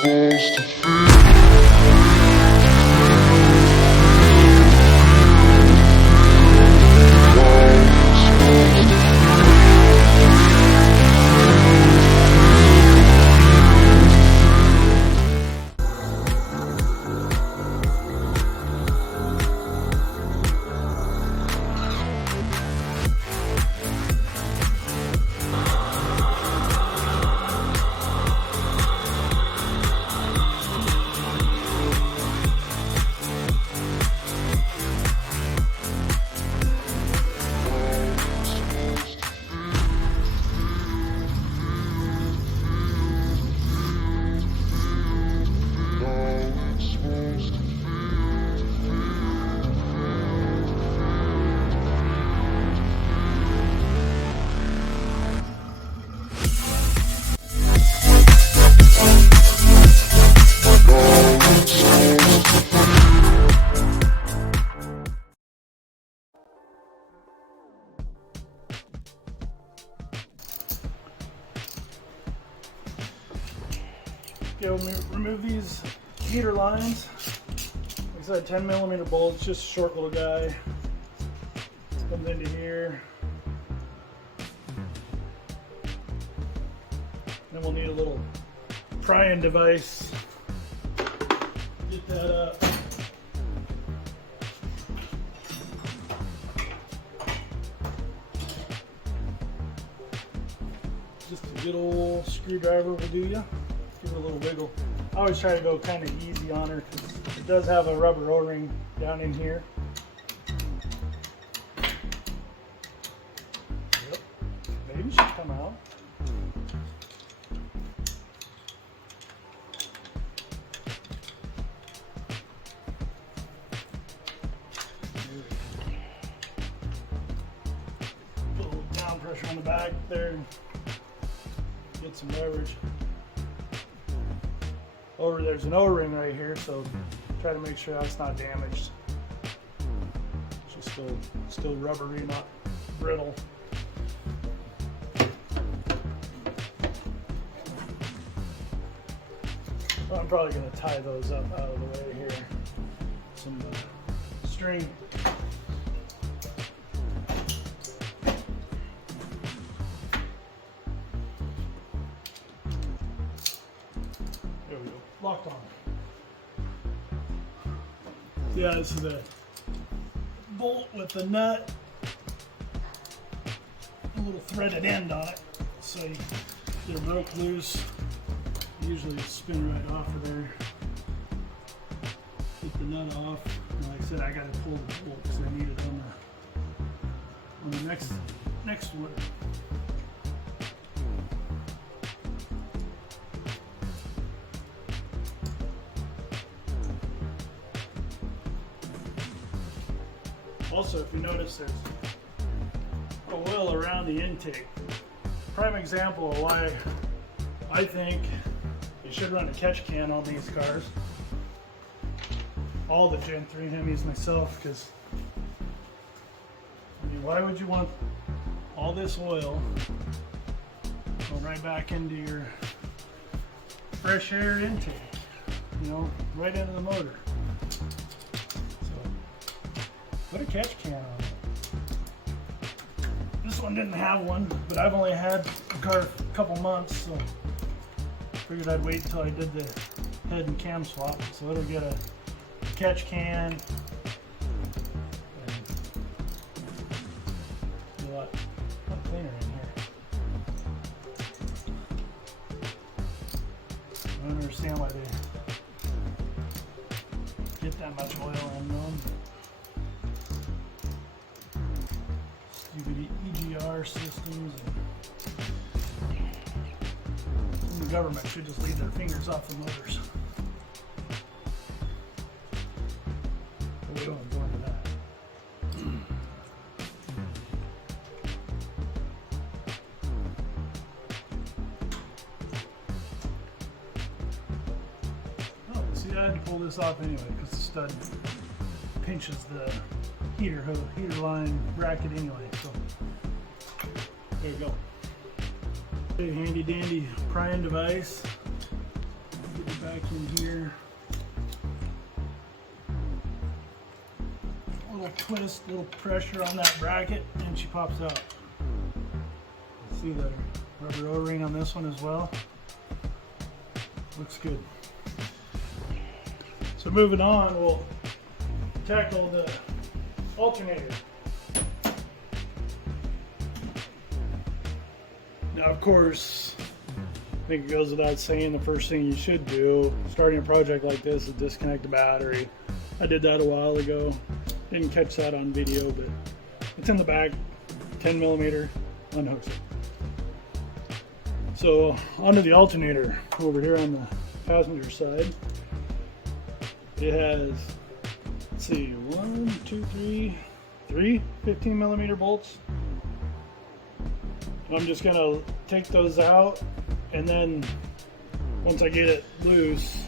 supposed to feel. Okay, when we remove these heater lines, like I said, 10mm bolts, just a short little guy. Comes into here. Then we'll need a little prying device. Get that up. Just a good old screwdriver will do you. Give it a little wiggle. I always try to go kind of easy on her because it does have a rubber O-ring down in here. Yep. Maybe should come out. Put a little down pressure on the back there. Get some leverage. Over there's an O-ring right here, so try to make sure that's not damaged. It's just still rubbery, not brittle. Well, I'm probably going to tie those up out of the way here. Some string. There we go. Locked on. Yeah, this is the bolt with the nut, a little threaded end on it. So they're broke loose. Usually spin right off of there. Get the nut off. And like I said, I got to pull the bolt because I need it on the next one. Also, if you notice, there's oil around the intake. Prime example of why I think you should run a catch can on these cars. All the Gen 3 Hemis myself, because I mean, why would you want all this oil going right back into your fresh air intake? You know, right into the motor. Put a catch can on it. This one didn't have one, but I've only had the car a couple months, so figured I'd wait until I did the head and cam swap. So it'll get a catch can and be a lot cleaner in here. I don't understand why they get that much oil in them. Stupid EGR systems. And the government should just leave their fingers off the motors. But we don't go into that. Oh, see, I had to pull this off anyway because the stud pinches the heater line bracket anyway, so there we go. Big handy dandy prying device. Get the back in here. A little twist, little pressure on that bracket, and she pops out. See the rubber O-ring on this one as well. Looks good. So moving on, we'll tackle the alternator. Now, of course, I think it goes without saying, the first thing you should do starting a project like this is disconnect the battery. I did that a while ago. Didn't catch that on video, but it's in the back, 10mm, unhooks it. So onto the alternator over here on the passenger side. It has, let's see, 1, 2, 3 15mm bolts. I'm just gonna take those out, and then once I get it loose,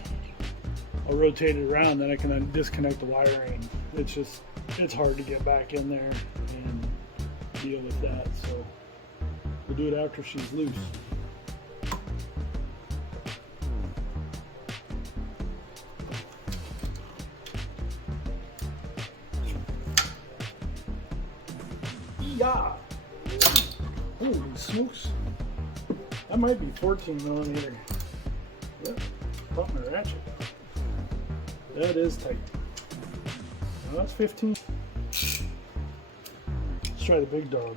I'll rotate it around, then I can then disconnect the wiring. It's hard to get back in there and deal with that, so we'll do it after she's loose. Yeah. Holy smokes. That might be 14mm. Yep. Pump my ratchet. That is tight. Now that's 15. Let's try the big dog.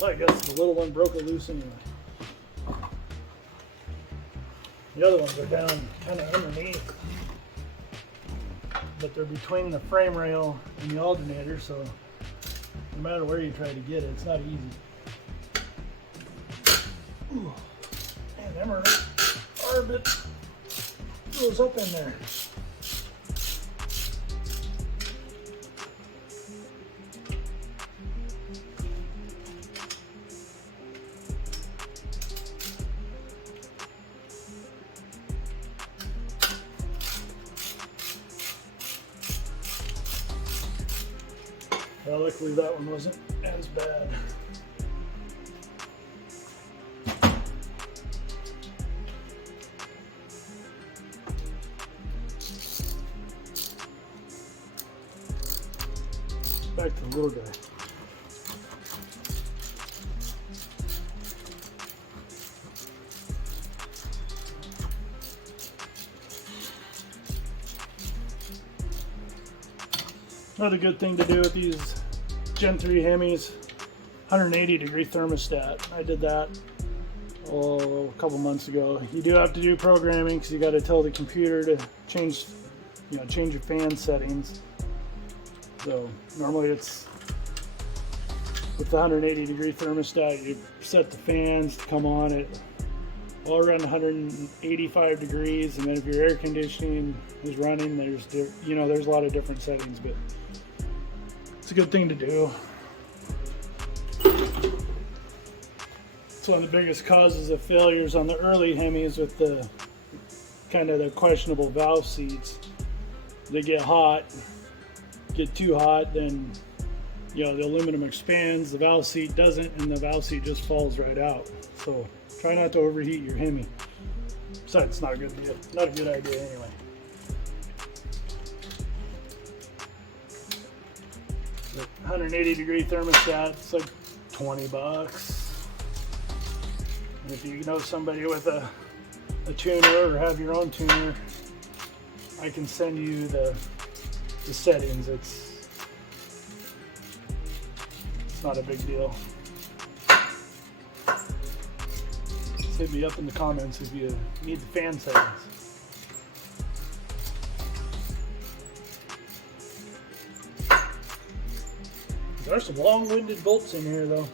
Well, I guess the little one broke it loose anyway. The other ones are down kind of underneath, but they're between the frame rail and the alternator, so no matter where you try to get it, it's not easy. Ooh. Man, them are a bit goes up in there. Well, luckily that one wasn't as bad. Back to the little guy. Another good thing to do with these Gen 3 Hemis, 180-degree thermostat. I did that a couple months ago. You do have to do programming because you got to tell the computer to change your fan settings. So normally it's with the 180-degree thermostat, you set the fans to come on at all around 185 degrees, and then if your air conditioning is running, there's a lot of different settings, but it's a good thing to do. It's one of the biggest causes of failures on the early Hemis with the kind of the questionable valve seats. They get hot, get too hot, then the aluminum expands, the valve seat doesn't, and the valve seat just falls right out. So try not to overheat your Hemi. Besides, it's not a good deal. Not a good idea anyway. The 180-degree thermostat, it's like $20. And if you know somebody with a tuner or have your own tuner, I can send you the settings. It's not a big deal. Just hit me up in the comments if you need the fan settings. There are some long-winded bolts in here though.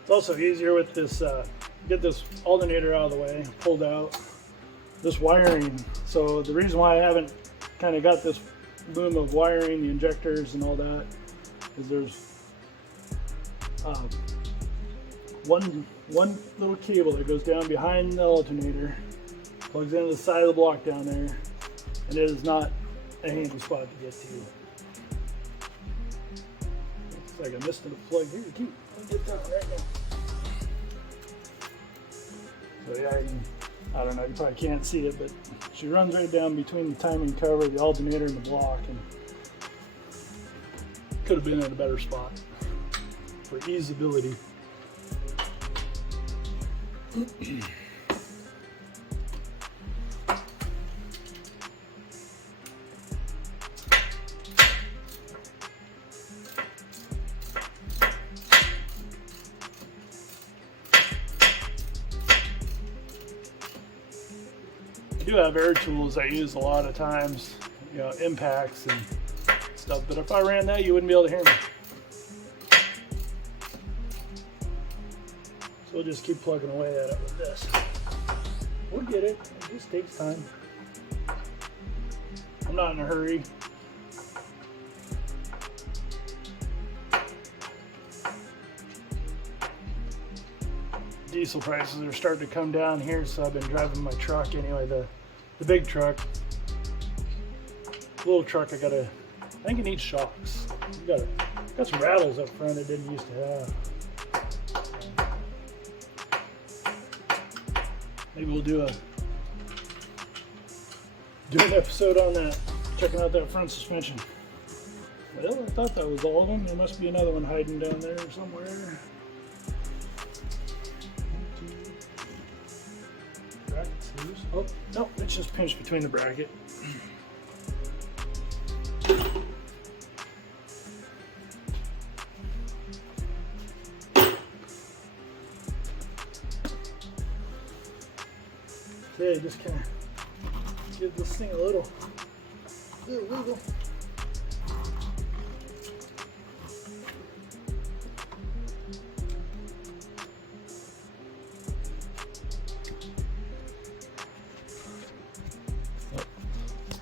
It's also easier with this, get this alternator out of the way, pulled out, this wiring. So the reason why I haven't kind of got this loom of wiring, the injectors and all that, is there's one little cable that goes down behind the alternator, plugs into the side of the block down there, and it is not a handy spot to get to. Looks like I missed a plug here. Let me get that one right now. So yeah, I don't know, you probably can't see it, but she runs right down between the timing cover, the alternator, and the block, and could have been in a better spot for easeability. I do have air tools I use a lot of times, you know, impacts and stuff, but if I ran that, you wouldn't be able to hear me. So we'll just keep plugging away at it with this. We'll get it. It just takes time. I'm not in a hurry. Diesel prices are starting to come down here, so I've been driving my truck anyway, the big truck. The little truck, I think it needs shocks. Got some rattles up front it didn't used to have. Maybe we'll do an episode on that, checking out that front suspension. Well, I thought that was all of them. There must be another one hiding down there somewhere. Brackets loose. Oh, no, it's just pinched between the bracket. Okay, just kind of give this thing a little wiggle.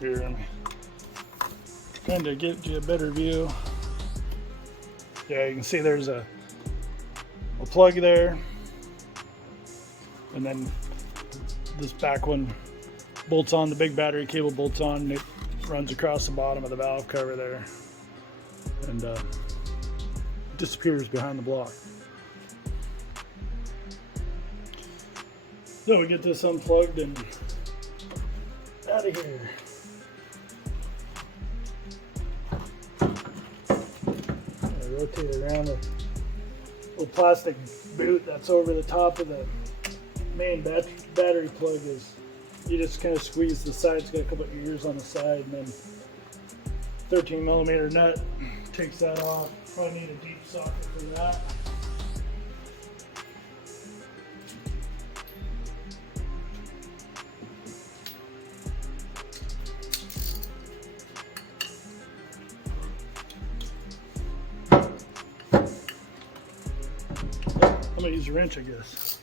Here, let me kind of get you a better view. Yeah, you can see there's a plug there, and then this back one bolts on, the big battery cable bolts on, and it runs across the bottom of the valve cover there and disappears behind the block. So we get this unplugged and out of here. Rotate it around. The little plastic boot that's over the top of the main battery plug is, you just kind of squeeze the side. It's got a couple of ears on the side, and then 13mm nut takes that off. Probably need a deep socket for that. I'm gonna use a wrench, I guess.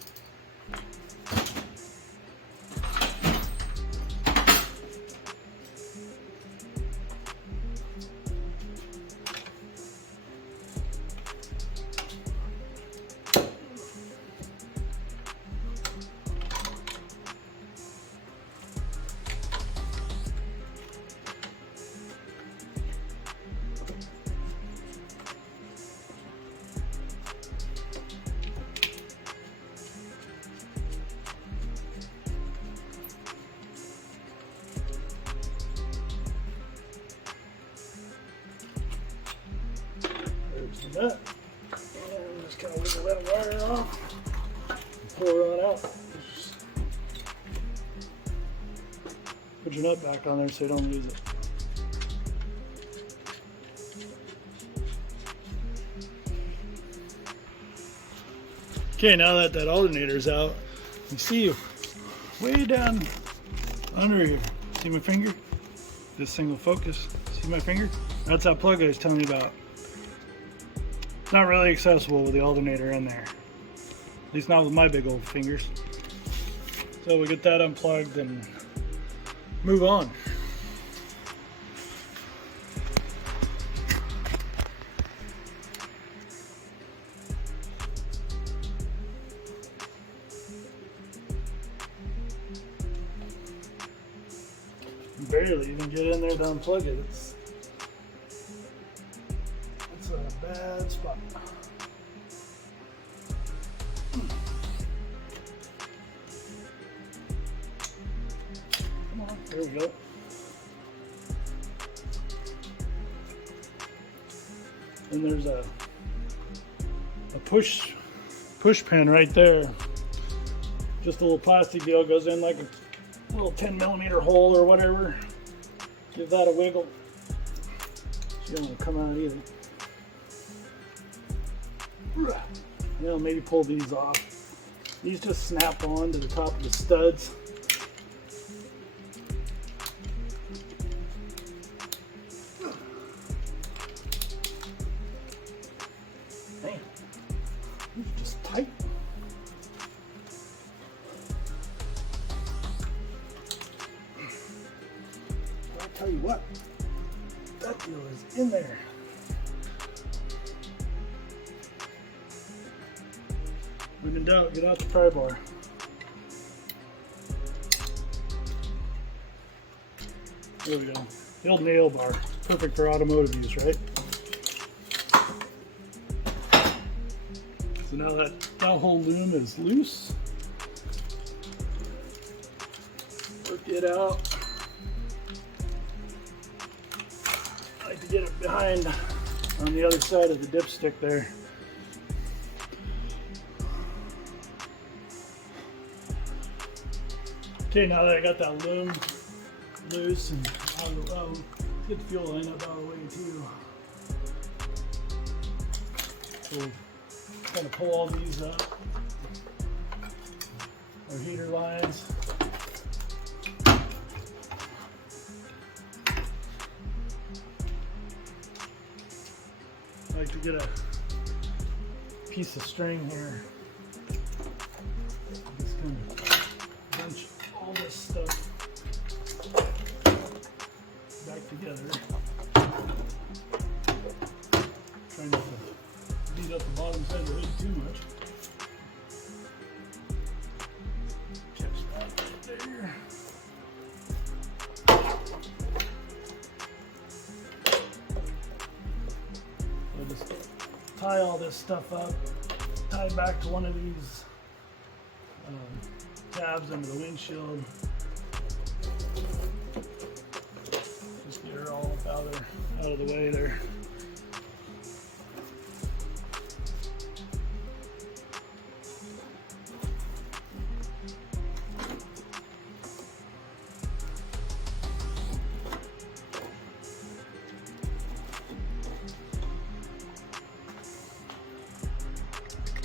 That. And just kind of wiggle that wire off, pull it on out. Just put your nut back on there so you don't lose it. Okay, now that alternator's out, you see way down under here. See my finger? This thing will focus. See my finger? That's that plug I was telling you about. It's not really accessible with the alternator in there. At least not with my big old fingers. So we get that unplugged and move on. barely even get in there to unplug it. It's a bad spot. Come on, there we go. And there's a push pin right there. Just a little plastic deal, goes in like a little 10mm hole or whatever. Give that a wiggle. She don't want to come out either. Yeah, maybe pull these off. These just snap on to the top of the studs. Man, these are just tight. I'll tell you what, that deal is in there. When in doubt, get out the pry bar. There we go. The old nail bar. Perfect for automotive use, right? So now that whole loom is loose. Work it out. I like to get it behind on the other side of the dipstick there. Okay, now that I got that loom loose and out of the way, get the fuel line up out of the way too. So kind of pull all these up. Our heater lines. I like to get a piece of string here. Just kind of bunch all this stuff back together. Trying not to beat up the bottom side of the hood too much. Catch that right there. I'll just tie all this stuff up, tie back to one of these tabs under the windshield. Just get her all out of the way there.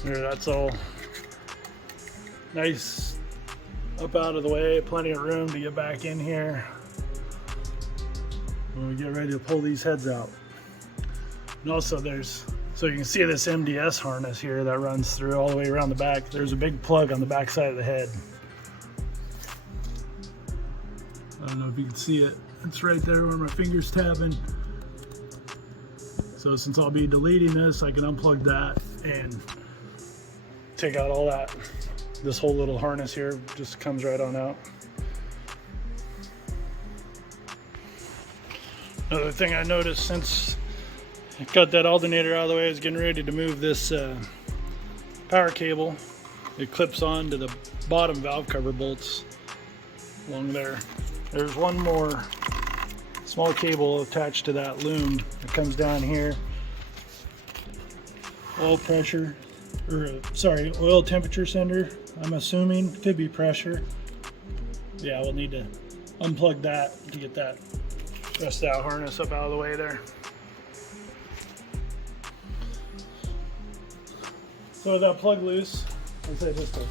There, that's all nice up out of the way, plenty of room to get back in here when we get ready to pull these heads out. And also so you can see this MDS harness here that runs through all the way around the back. There's a big plug on the back side of the head. I don't know if you can see it. It's right there where my finger's tapping. So since I'll be deleting this, I can unplug that and take out all that. This whole little harness here just comes right on out. Another thing I noticed since I got that alternator out of the way, I was getting ready to move this power cable. It clips on to the bottom valve cover bolts along there. There's one more small cable attached to that loom that comes down here. Oil pressure, or sorry, oil temperature sender, I'm assuming. Could be pressure. Yeah, we'll need to unplug that to get that rest of that harness up out of the way there. So with that plug loose, I'd say just a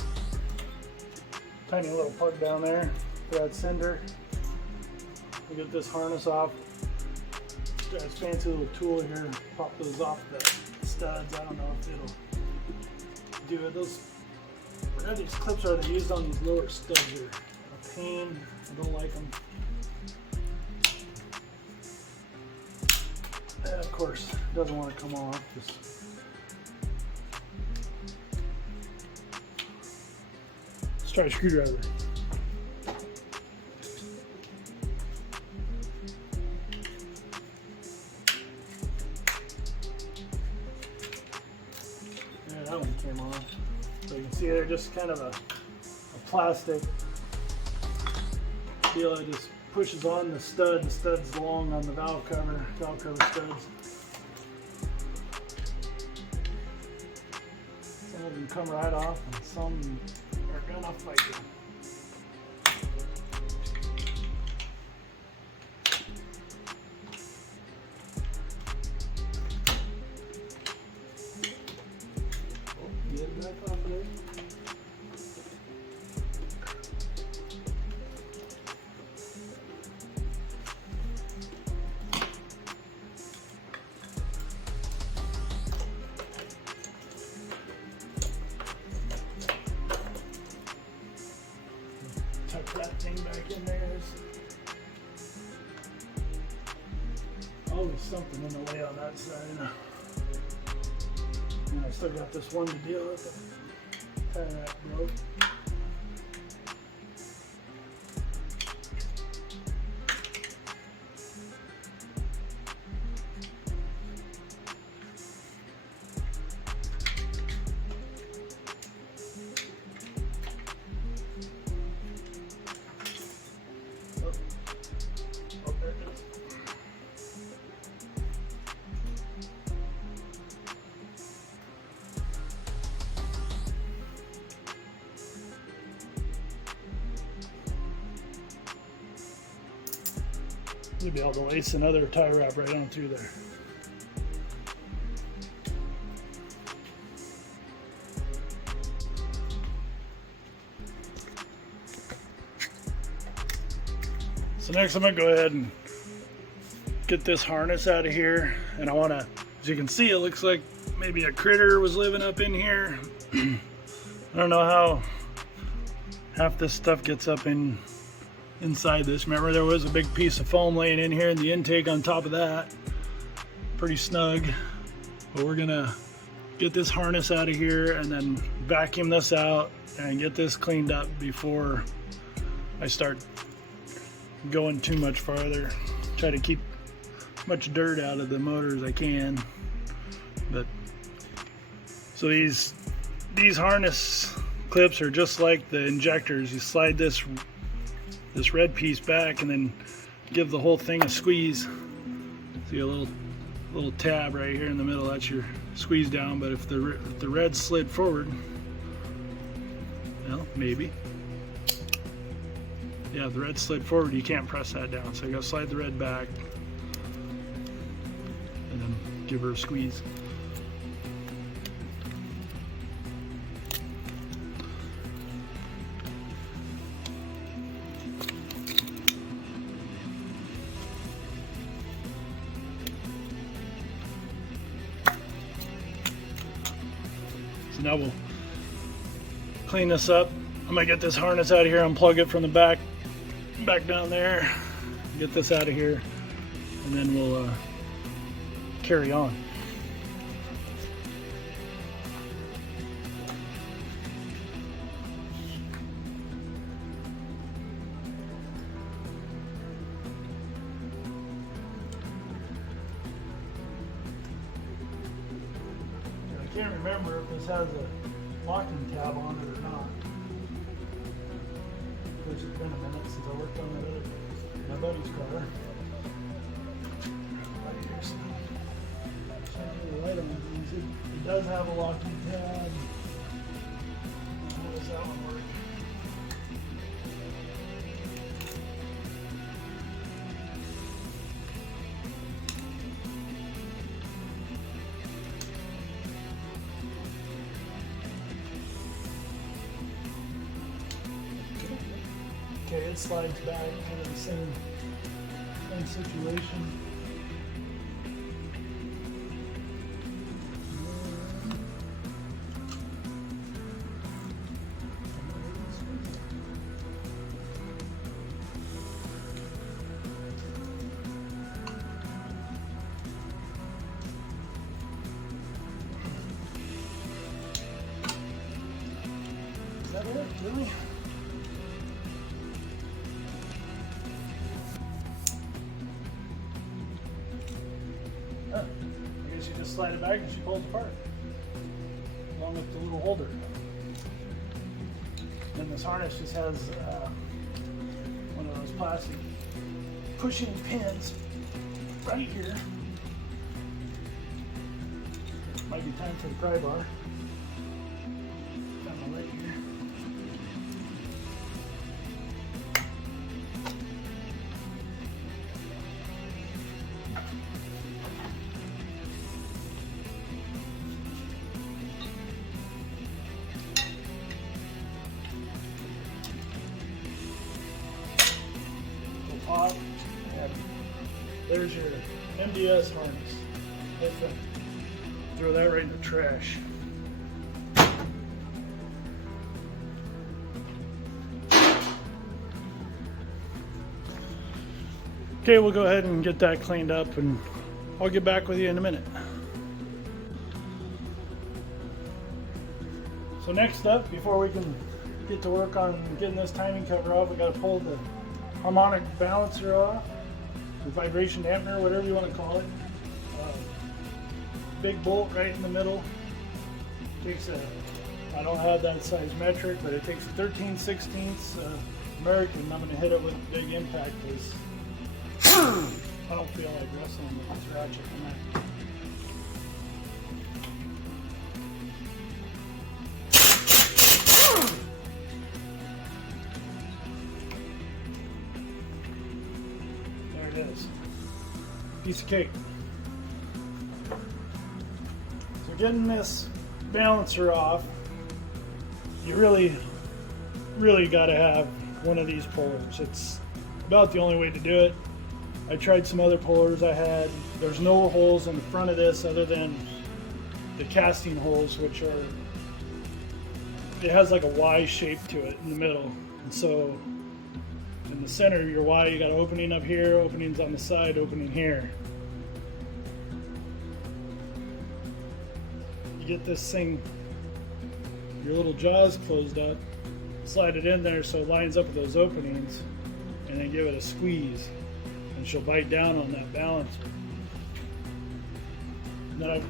tiny little plug down there for that sender. We'll get this harness off. Got this fancy little tool here, pop those off the studs. I don't know if it'll do it. Where these clips are, they're used on these lower studs are a pain. I don't like them. And of course, it doesn't want to come off. Let's try a screwdriver. just kind of a plastic deal that just pushes on the stud. The stud's long on the valve cover studs. Some of them come right off and some are gonna fight you. Get it back off there. Tuck that thing back in there. There's always something in the way on that side. And I still got this one to deal with. Kind of that broke. Oh, there it is. You'll be able to lace another tie wrap right on through there. So next I'm gonna go ahead and get this harness out of here, and I wanna, as you can see, it looks like maybe a critter was living up in here. I don't know how half this stuff gets up inside this. Remember, there was a big piece of foam laying in here and the intake on top of that. Pretty snug. But we're gonna get this harness out of here and then vacuum this out and get this cleaned up before I start going too much farther. Try to keep as much dirt out of the motor as I can. But so these harness clips are just like the injectors. You slide this red piece back and then give the whole thing a squeeze. See a little tab right here in the middle, that's your squeeze down. But if the red slid forward, well, maybe. Yeah, if the red slid forward, you can't press that down. So you gotta slide the red back and then give her a squeeze. So now we'll clean this up. I'm gonna get this harness out of here, unplug it from the back down there, get this out of here, and then we'll carry on. I can't remember if this has a locking tab on it or not. It's been a minute since I worked on that other, my buddy's car. Right here, so shine the light on it. It does have a locking tab. How does that one work? Okay, it slides back, kind of the same situation. Is that it, really? I guess you just slide it back and she pulls apart, along with the little holder. then this harness just has one of those plastic pushing pins right here. Might be time for the pry bar. Got my light here. Pop, and there's your MDS harness. That's it. Throw that right in the trash. Okay, we'll go ahead and get that cleaned up, and I'll get back with you in a minute. So next up, before we can get to work on getting this timing cover off, we got to pull the harmonic balancer off, the vibration dampener, whatever you want to call it. Big bolt right in the middle. Takes a, I don't have that size metric, but it takes a 13/16 American. I'm going to hit it with a big impact because I don't feel like wrestling with this ratchet on that. Piece of cake. So getting this balancer off, you really got to have one of these pullers. It's about the only way to do it. I tried some other pullers I had. There's no holes in the front of this other than the casting holes, which are, it has like a Y shape to it in the middle. And so in the center of your Y, you got an opening up here, openings on the side, opening here. You get this thing, your little jaws closed up, slide it in there so it lines up with those openings, and then give it a squeeze, and she'll bite down on that balancer. And then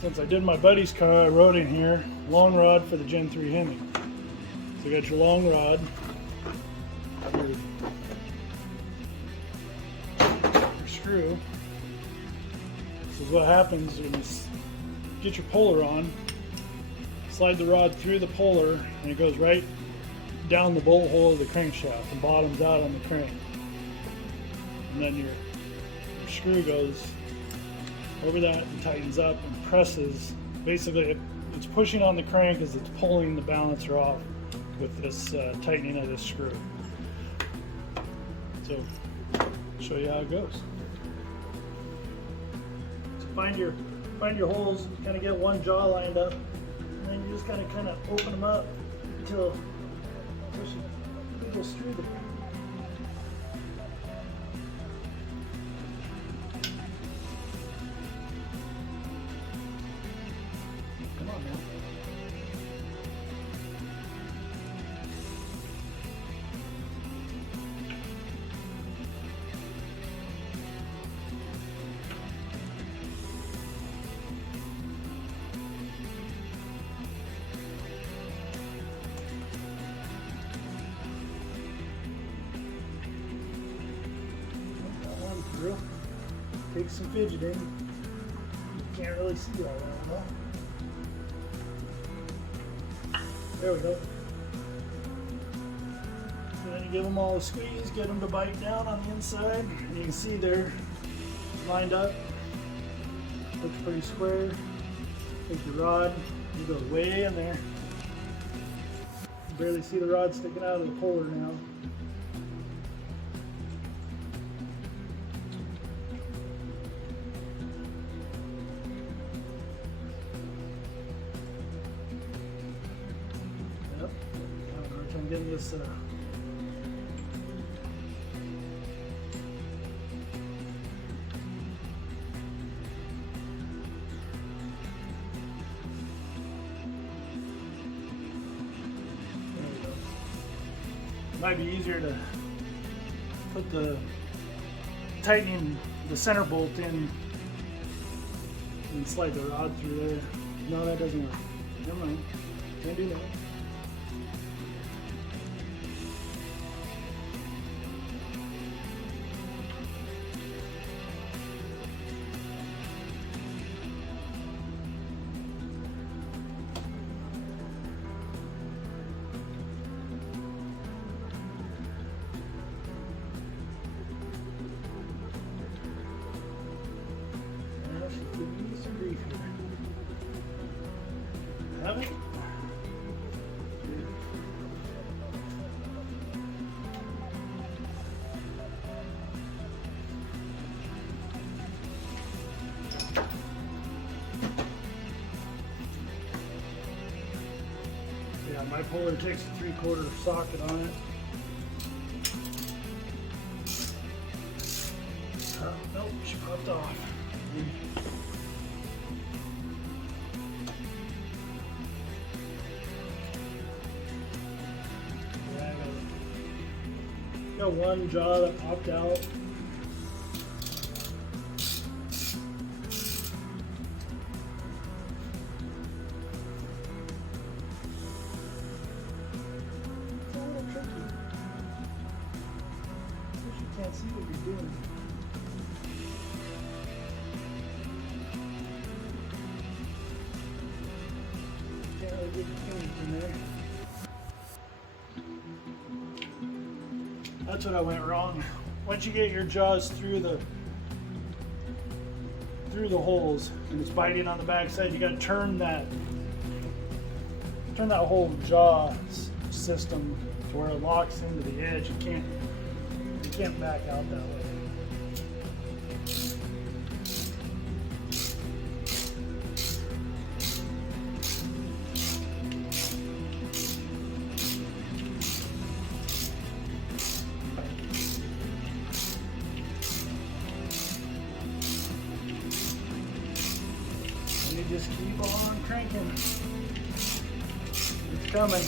since I did my buddy's car, I wrote in here, long rod for the Gen 3 Hemi. So you got your long rod, your screw. This is what happens when you get your puller on, slide the rod through the puller, and it goes right down the bolt hole of the crankshaft and bottoms out on the crank. And then your screw goes over that and tightens up and presses. Basically, it's pushing on the crank as it's pulling the balancer off with this tightening of this screw. So, I'll show you how it goes. So find your holes, kind of get one jaw lined up, and then you just kind of open them up until it goes through them. Come on, man. Takes some fidgeting. You can't really see all that, huh? There we go. So then you give them all a squeeze, get them to bite down on the inside. And you can see they're lined up. Looks pretty square. Take your rod, you go way in there. You barely see the rod sticking out of the puller now. I'm getting this there we go. Might be easier to put the tightening the center bolt in and slide the rod through there. No, that doesn't work. Never mind. Can't do that. Holder takes a 3/4 socket on it. Nope, she popped off. Yeah, I got one jaw that popped out. Can't see what you're doing. Can't really get your fingers in there. That's what I went wrong. Once you get your jaws through the holes and it's biting on the back side, you got to turn that whole jaw system to where it locks into the edge. You can't back out that way. And you just keep on cranking. It's coming.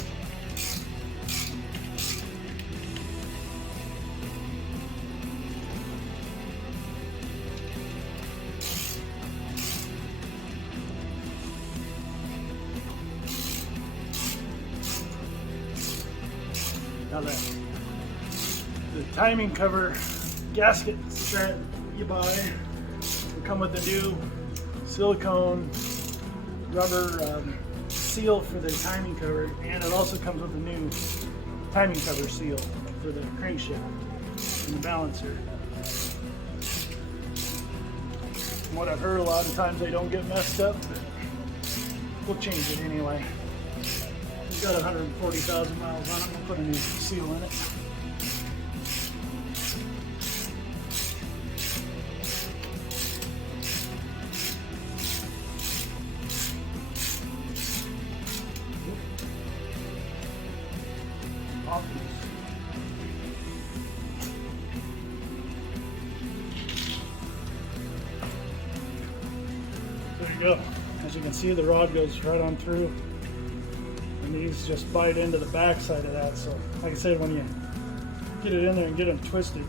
Now the timing cover gaskets that you buy will come with the new silicone rubber seal for the timing cover, and it also comes with a new timing cover seal for the crankshaft and the balancer. From what I've heard, a lot of times they don't get messed up, but we'll change it anyway. It's got 140,000 miles on it. We'll put a new seal in it. There you go. As you can see, the rod goes right on through, and these just bite into the back side of that. So like I said, when you get it in there and get them twisted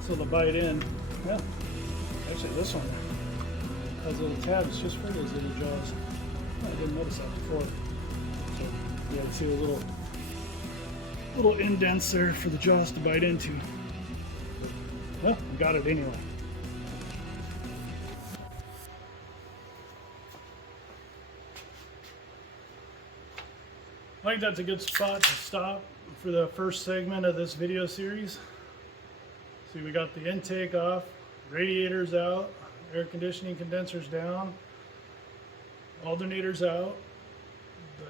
so they'll bite in, yeah, actually this one has little tabs just for those little jaws. I didn't notice that before. So you can see a little indents there for the jaws to bite into. Well, I got it anyway. I think that's a good spot to stop for the first segment of this video series. See, we got the intake off, radiators out, air conditioning condensers down, alternators out, the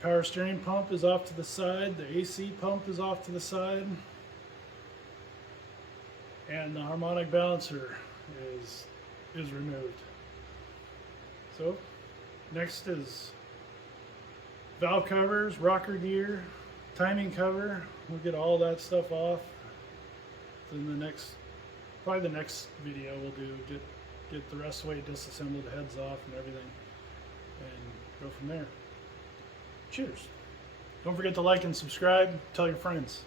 power steering pump is off to the side, the AC pump is off to the side, and the harmonic balancer is removed. So next is valve covers, rocker gear, timing cover. We'll get all that stuff off. Then probably the next video we'll do, get the rest away, disassemble the heads off and everything, and go from there. Cheers. Don't forget to like and subscribe. Tell your friends.